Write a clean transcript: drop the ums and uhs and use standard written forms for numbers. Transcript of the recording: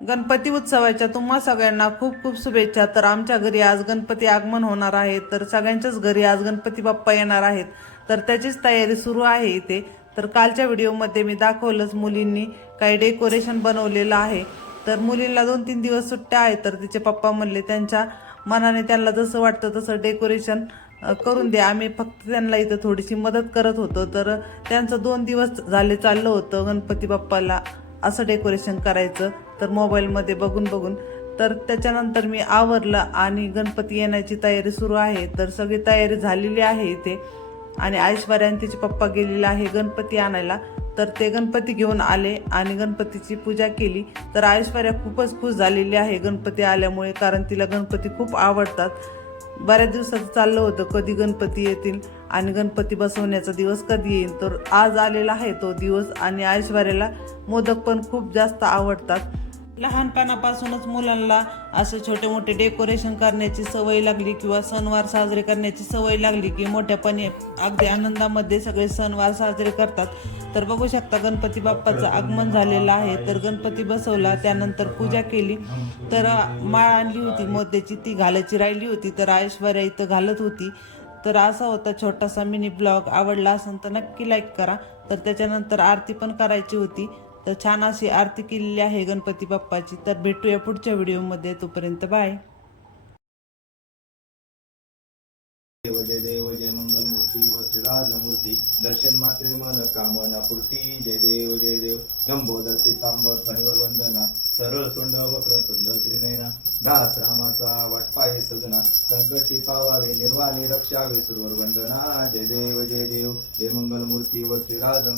गणपती उत्सवाच्या तुम्हा सगळ्यांना खूप खूप शुभेच्छा। तर आमच्या घरी आज गणपती आगमन होणार आहे, तर सगळ्यांच्याच घरी आज गणपती बाप्पा येणार आहेत, तर त्याचीच तयारी सुरू आहे इथे। तर कालच्या व्हिडिओमध्ये मी दाखवलंच, मुलींनी काही डेकोरेशन बनवलेलं आहे। तर मुलींना 2-3 दिवस सुट्ट्या आहेत, तर तिचे पप्पा म्हणले त्यांच्या मनाने त्यांना जसं वाटतं तसं डेकोरेशन करून द्या। आम्ही फक्त त्यांना इथं थोडीशी मदत करत होतो। तर त्यांचं 2 दिवस झाले चाललं होतं गणपती बाप्पाला असं डेकोरेशन करायचं, तर मोबाईलमध्ये बघून बघून। तर त्याच्यानंतर मी आवरलं आणि गणपती येण्याची तयारी सुरू आहे। तर सगळी तयारी झालेली आहे इथे, आणि ऐश्वर्या आणि तिचे पप्पा गेलेले आहे गणपती आणायला। तर ते गणपती घेऊन आले आणि गणपतीची पूजा केली। तर ऐश्वर्या खूपच खुश झालेली आहे गणपती आल्यामुळे, कारण तिला गणपती खूप आवडतात। बऱ्याच दिवसाचं चाललं होतं कधी गणपती येतील आणि गणपती बसवण्याचा दिवस कधी येईल। तर आज आलेला आहे तो दिवस, आणि ऐश्वर्याला मोदक पण खूप जास्त आवडतात। लहानपणापासूनच मुलांना असे छोटे मोठे डेकोरेशन करण्याची सवय लागली किंवा सणवार साजरे करण्याची सवय लागली की मोठ्यापणी अगदी आनंदामध्ये सगळे सणवार साजरे करतात। तर बघू शकता गणपती बाप्पाचं आगमन झालेलं आहे। तर गणपती बसवला, त्यानंतर पूजा केली। तर माळ आणली होती मोत्याची, ती घालायची राहिली होती, तर ऐश्वर्या इथं घालत होती। तर असा होता छोटासा मिनी ब्लॉग। आवडला असेल तर नक्की लाईक करा। तर त्याच्यानंतर आरती पण करायची होती, तर छान अशी आरती केलेली आहे गणपती बाप्पाची। तर भेटूया पुढच्या व्हिडिओमध्ये, तोपर्यंत बाय। देव जय देव जय मंगल मूर्ती व श्रीराजमूर्ती दर्शन मात्रे मन कामना पूर्ती। जय देव लंबोदर पितांबर फणीवर वंदना सरळ सोंड वक्र तुंड त्रिनयना दास रामाचा वाटपाय सजना संकटी पावावे निर्वाणी रक्षावे सुरवर वंदना। जय देव जय मंगल मूर्ती व श्रीराज